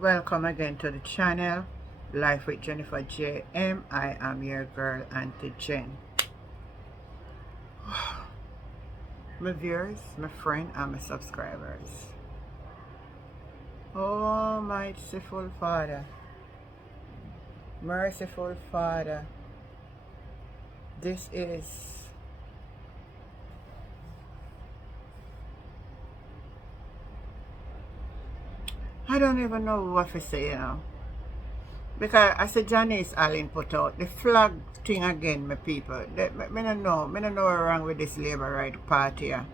Welcome again to the channel, Life with Jennifer J.M. I am your girl, Auntie Jen. My viewers, my friend, and my subscribers. Oh, merciful Father. Merciful Father. This is I don't even know what to say, Because I said Janice Allen put out the flag thing again, my people. I don't know what's wrong with this Labour Right Party. I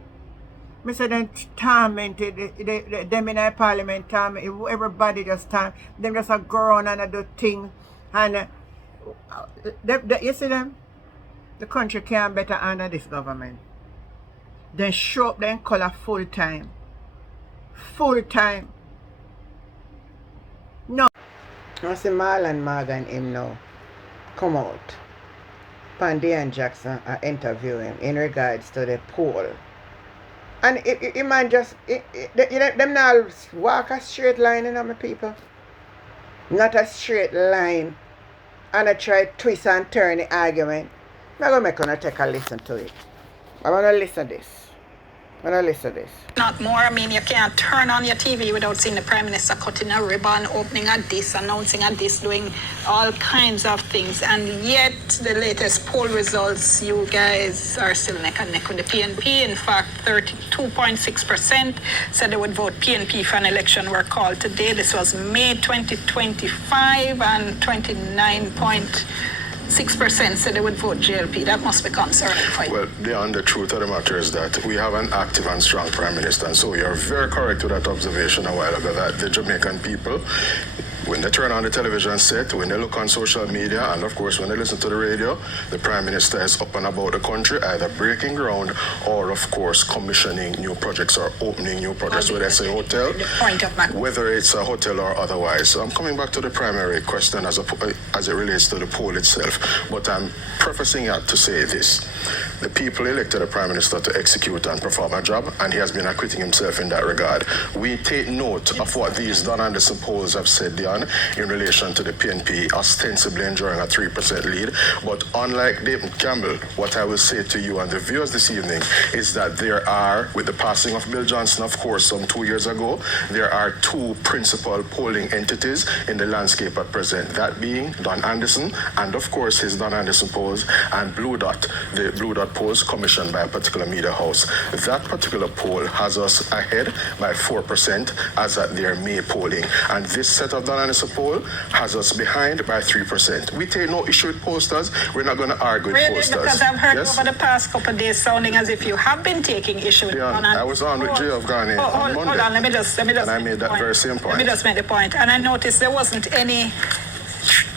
said them tormented, them in the parliament, everybody just them just a go around and do thing. And you see them? The country can't better under this government. Then show up them color full time. Full time. No. I see Marlon Come him now come out. Pandy and Jackson are interviewing in regards to the poll. And it man just, them now walk a straight line, my people. Not a straight line. And I try to twist and turn the argument. I'm going to take a listen to it. I'm going to listen to this. Not more. I mean, you can't turn on your TV without seeing the Prime Minister cutting a ribbon, opening a this, announcing a this, doing all kinds of things. And yet, the latest poll results, you guys are still neck and neck with the PNP. In fact, 32.6% said they would vote PNP if an election were called today. This was May 2025, and 29.6% said they would vote JLP. That must be concerning for you. Well, the truth of the matter is that we have an active and strong Prime Minister, and so you're very correct with that observation a while ago that the Jamaican people, when they turn on the television set, when they look on social media, and of course when they listen to the radio, the Prime Minister is up and about the country, either breaking ground or, of course, commissioning new projects or opening new projects, whether it's a hotel, whether it's a hotel or otherwise. So I'm coming back to the primary question as it relates to the poll itself, but I'm prefacing it to say this. The people elected the Prime Minister to execute and perform a job, and he has been acquitting himself in that regard. We take note of what these Don Anderson polls have said, Dion, in relation to the PNP ostensibly enjoying a 3% lead. But unlike David Campbell, what I will say to you and the viewers this evening is that there are, with the passing of Bill Johnson, of course, some 2 years ago, there are two principal polling entities in the landscape at present, that being Don Anderson and, of course, his Don Anderson polls, and Blue Dot, the Blue Dot polls commissioned by a particular media house. That particular poll has us ahead by 4% as at their May polling. And this set of Don Anderson poll has us behind by 3%. We take no issue with posters. We're not going to argue with posters. Because I've heard over the past couple of days sounding as if you have been taking issue with Don Anderson. I was on with J. of Ghani on Monday. Hold on, let me just and I made that very same point. Let me just make the point. And I noticed there wasn't any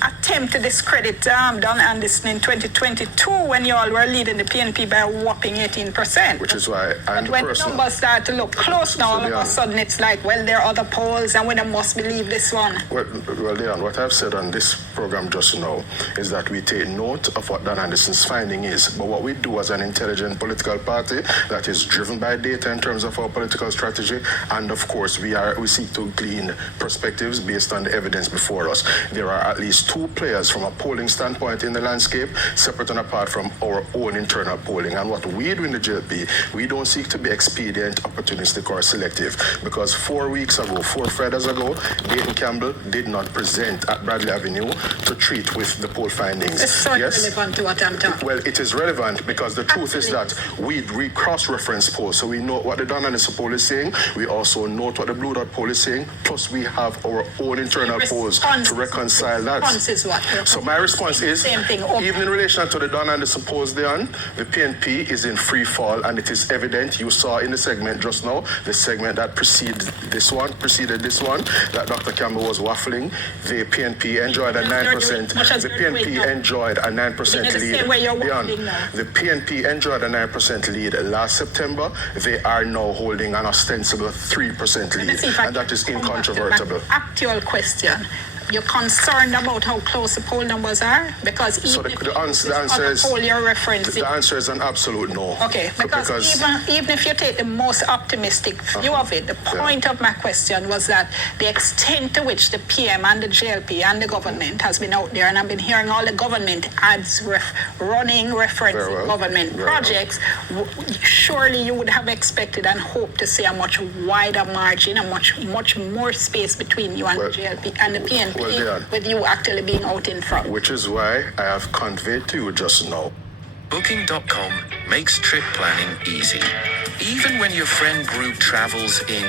attempt to discredit Don Anderson in 2022 when you all were leading the PNP by a whopping 18%. Which is why I'm But when the numbers start to look close now, all of a sudden it's like, well, there are other polls and we must believe this one. Well, Leon, what I've said on this program just now is that we take note of what Don Anderson's finding is. But what we do as an intelligent political party that is driven by data in terms of our political strategy, and of course we seek to glean perspectives based on the evidence before us. There are at least two players from a polling standpoint in the landscape, separate and apart from our own internal polling. And what we do in the JLP, we don't seek to be expedient, opportunistic, or selective. Because 4 Fridays ago, Dayton Campbell did not present at Bradley Avenue to treat with the poll findings. It's so relevant to what I'm talking. Well, it is relevant because the truth is that we cross-reference polls, so we know what the Don Anderson poll is saying. We also note what the Blue Dot poll is saying. Plus, we have our own internal polls to reconcile that. So my response is, even in relation to the Don Anderson polls, the PNP is in free fall, and it is evident. You saw in the segment just now, the segment that preceded this one, that Dr. Campbell was waffling. The PNP enjoyed a 9%. The PNP enjoyed a 9% lead. The PNP enjoyed a 9% lead last September. They are now holding an ostensible 3% lead, and that is incontrovertible. Actual question. you're concerned about how close the poll numbers are? Because So even the answer is poll you're referencing. the answer is an absolute no. Okay, because even if you take the most optimistic view of it, the point of my question was that the extent to which the PM and the JLP and the government has been out there, and I've been hearing all the government ads running referencing government projects, surely you would have expected and hoped to see a much wider margin, a much more space between you and the JLP and the PNP, with you actually being out in front. Which is why I have conveyed to you just now. Booking.com makes trip planning easy. Even when your friend group travels in...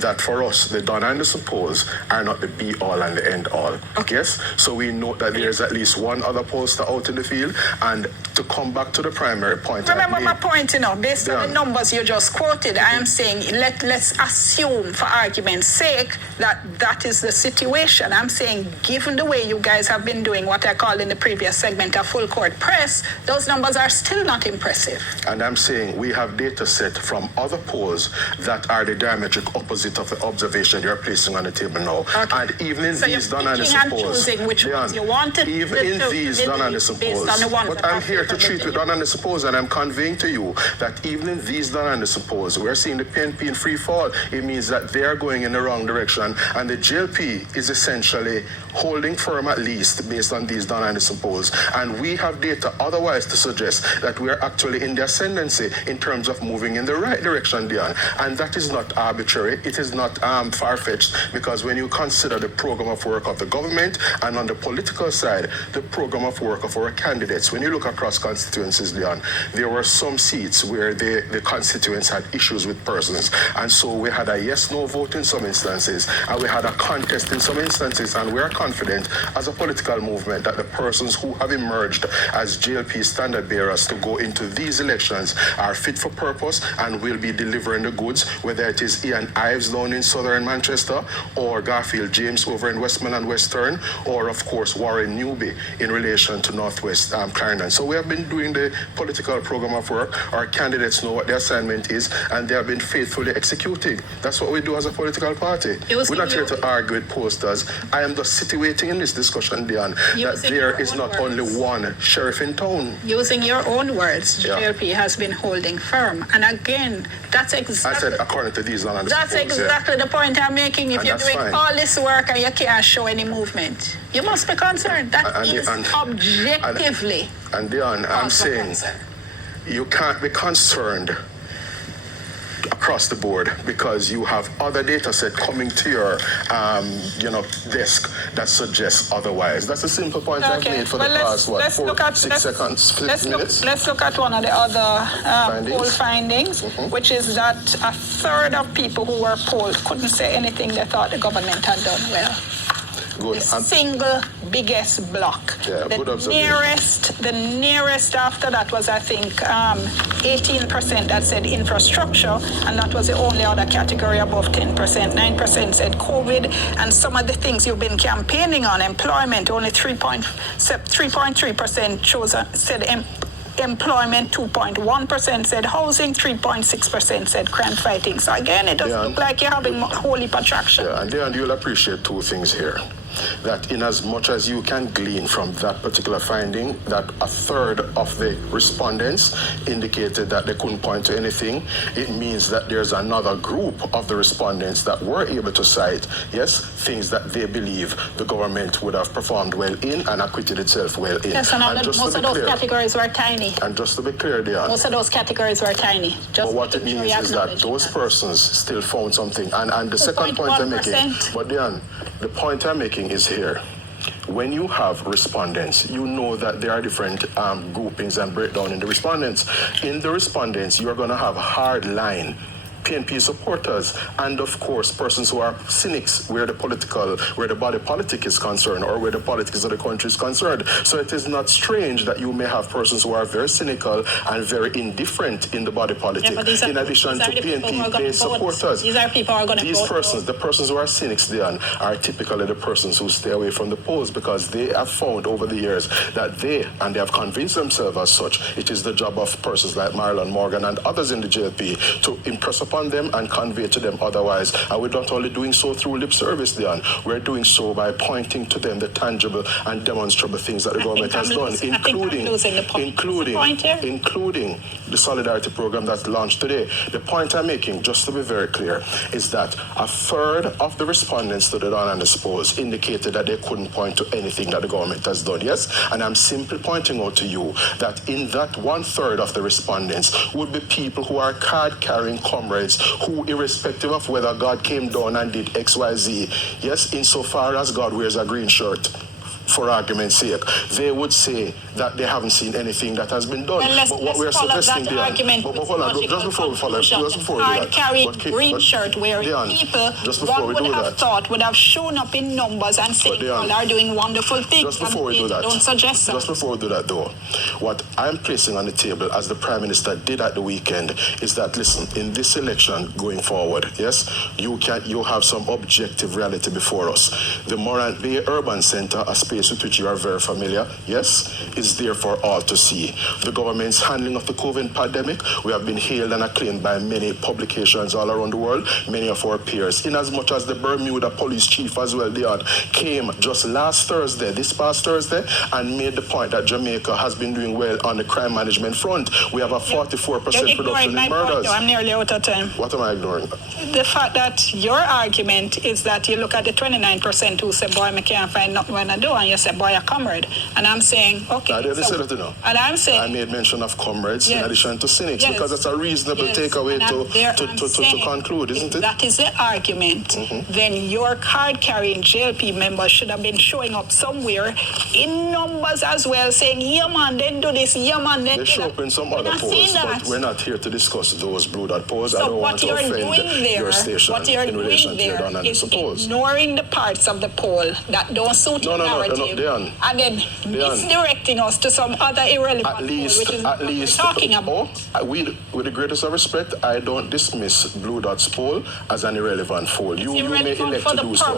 That for us, the done and the suppose are not the be-all and the end-all. Okay. Yes? So we know that there's at least one other poster out in the field, and to come back to the primary point... Remember my point, based on the numbers you just quoted, I am saying let's assume, for argument's sake, that is the situation. I'm saying, given the way you guys have been doing what I called in the previous segment a full court press, those numbers are still not impressive. And I'm saying we have data set from other polls that are the diametric opposite of the observation you're placing on the table now. Okay. And even in so these done and suppose, which ones you wanted, even in these done and suppose, but I'm here to treat with done and suppose, and I'm conveying to you that even in these done and suppose, we're seeing the PNP in free fall. It means that they are going in the wrong direction, and the JLP is essentially holding firm, at least based on these done and suppose. And we have data otherwise to suggest that we are actually in the ascendancy in terms of moving in the right direction, Dion. And that is not arbitrary. It is not far-fetched, because when you consider the program of work of the government and on the political side, the program of work of our candidates, when you look across constituencies, Leon, there were some seats where the constituents had issues with persons. And so we had a yes-no vote in some instances, and we had a contest in some instances, and we are confident as a political movement that the persons who have emerged as JLP standard bearers to go into these elections are fit for purpose and will be delivering the goods, whether it is Ian Ives down in southern Manchester, or Garfield James over in Westman and Western, or of course Warren Newby in relation to Northwest Clarendon. So we have been doing the political program of work. Our candidates know what their assignment is, and they have been faithfully executing. That's what we do as a political party. We're not here to argue with posters. I am just situating in this discussion, Dion, that there is not only one sheriff in town. Using your own words, JLP has been holding firm. And again, that's exactly... I said according to these long. That's exactly the point I'm making. If you're doing all this work and you can't show any movement, you must be concerned. That is objectively. And Dion, I'm saying you can't be concerned across the board because you have other data set coming to your desk that suggests otherwise. That's a simple point I've made for the past 6 seconds, 6 minutes. Let's look at one of the other poll findings, which is that a third of people who were polled couldn't say anything they thought the government had done well. Good. The single biggest block. Yeah, good observation. The nearest after that was, I think, 18% that said infrastructure, and that was the only other category above 10%. 9% said COVID, and some of the things you've been campaigning on, employment, only 3.3% said employment, 2.1% said housing, 3.6% said crime fighting. So again, it doesn't look like you're having a whole heap of traction. Yeah, and then you'll appreciate two things here. That in as much as you can glean from that particular finding, that a third of the respondents indicated that they couldn't point to anything, it means that there's another group of the respondents that were able to cite, yes, things that they believe the government would have performed well in and acquitted itself well in. Yes, and most of those categories were tiny. And just to be clear, most of those categories were tiny. But what it means is that those persons still found something. And the second point I'm making, but Diane, the point I'm making is here. When you have respondents, you know that there are different groupings and breakdown in the respondents. In the respondents, you're going to have hard line PNP supporters, and of course persons who are cynics where the body politic is concerned, or where the politics of the country is concerned. So it is not strange that you may have persons who are very cynical and very indifferent in the body politic, in addition to PNP-based supporters. These are people who are going to vote. The persons who are cynics, Dion, are typically the persons who stay away from the polls, because they have found over the years that they have convinced themselves as such, it is the job of persons like Marlon Morgan and others in the JLP to impress upon upon them and convey to them otherwise. And we're not only doing so through lip service, Dion, we're doing so by pointing to them the tangible and demonstrable things that the government has done, including the solidarity program that's launched today. The point I'm making, just to be very clear, is that a third of the respondents to the Dawn and the Spurs indicated that they couldn't point to anything that the government has done. Yes, and I'm simply pointing out to you that in that 1/3 of the respondents would be people who are card-carrying comrades who, irrespective of whether God came down and did X, Y, Z, yes, insofar as God wears a green shirt, for argument's sake, they would say that they haven't seen anything that has been done. Well, but what we're suggesting, that argument but hold on, just before we follow, just before we do that, carried green shirt wearing people, one would have thought would have shown up in numbers and said people are doing wonderful things. Just before we do that, don't suggest that. Just before we do that, though, what I'm placing on the table, as the Prime Minister did at the weekend, is that listen, in this election going forward, yes, you have some objective reality before us. The Morant Bay Urban Centre, a space with which you are very familiar, yes, is there for all to see. The government's handling of the COVID pandemic, we have been hailed and acclaimed by many publications all around the world, many of our peers, in as much as the Bermuda police chief as well, Leon, came just this past Thursday, and made the point that Jamaica has been doing well on the crime management front. We have a 44% reduction in murders. I'm nearly out of time. What am I ignoring? The fact that your argument is that you look at the 29% who say, boy, I can't find nothing when I do, and you say, boy, a comrade. And I'm saying, okay. I didn't say that, you know. And I'm saying, I made mention of comrades in addition to cynics, because that's a reasonable takeaway to conclude, isn't it? That is the argument. Then your card-carrying JLP members should have been showing up somewhere in numbers as well, saying, yeah, man, then do this, yeah, man, then do that. They show up in some other polls, but we're not here to discuss those blue dot polls. So I don't want to offend your station in relation to your Dawn and the polls. Ignoring the parts of the poll that don't suit your narrative, and then misdirecting us to some other irrelevant poll, which is what we're talking about. With the greatest of respect, I don't dismiss Blue Dot's poll as an irrelevant poll. You may elect to do so.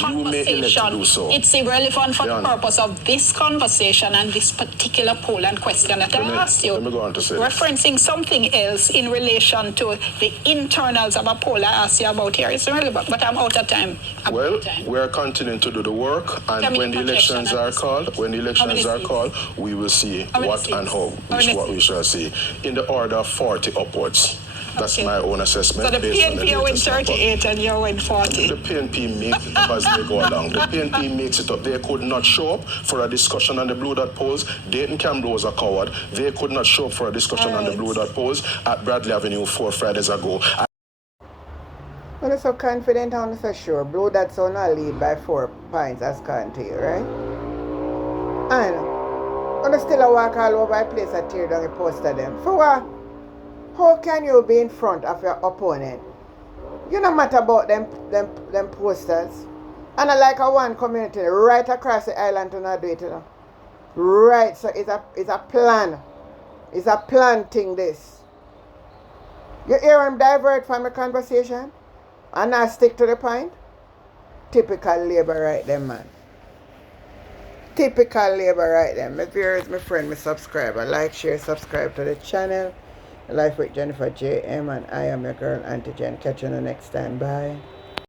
You may elect to do so. It's irrelevant for the purpose of this conversation and this particular poll and question that I asked you. Let me go on to say referencing something else in relation to the internals of a poll I asked you about here. It's irrelevant, but I'm out of time. We're continuing to do the work, and when the elections are called, we will see what and how, what we shall see, in the order of 40 upwards. That's my own assessment. So the PNP win 38 and you win 40. The PNP makes it up as they go along. The PNP makes it up. They could not show up for a discussion on the Blue Dot polls. Dayton Campbell was a coward. They could not show up for a discussion on the Blue Dot polls at Bradley Avenue 4 Fridays ago. Well, I'm so confident, I'm so sure. Blue Dot's on a lead by 4 points as County, right? And I'm still a walk all over the place and tear down the poster them. For what? How can you be in front of your opponent? You no matter about them posters. And I like a one community right across the island to not do it, you know. Right, so it's a plan. It's a plan thing, this. You hear him divert from the conversation and not stick to the point? Typical labor right there, man. Typical labor right there. My viewers, my friend, my subscriber. Like, share, subscribe to the channel. Life with Jennifer JM, and I am your girl Auntie Jen. Catch you the next time. Bye.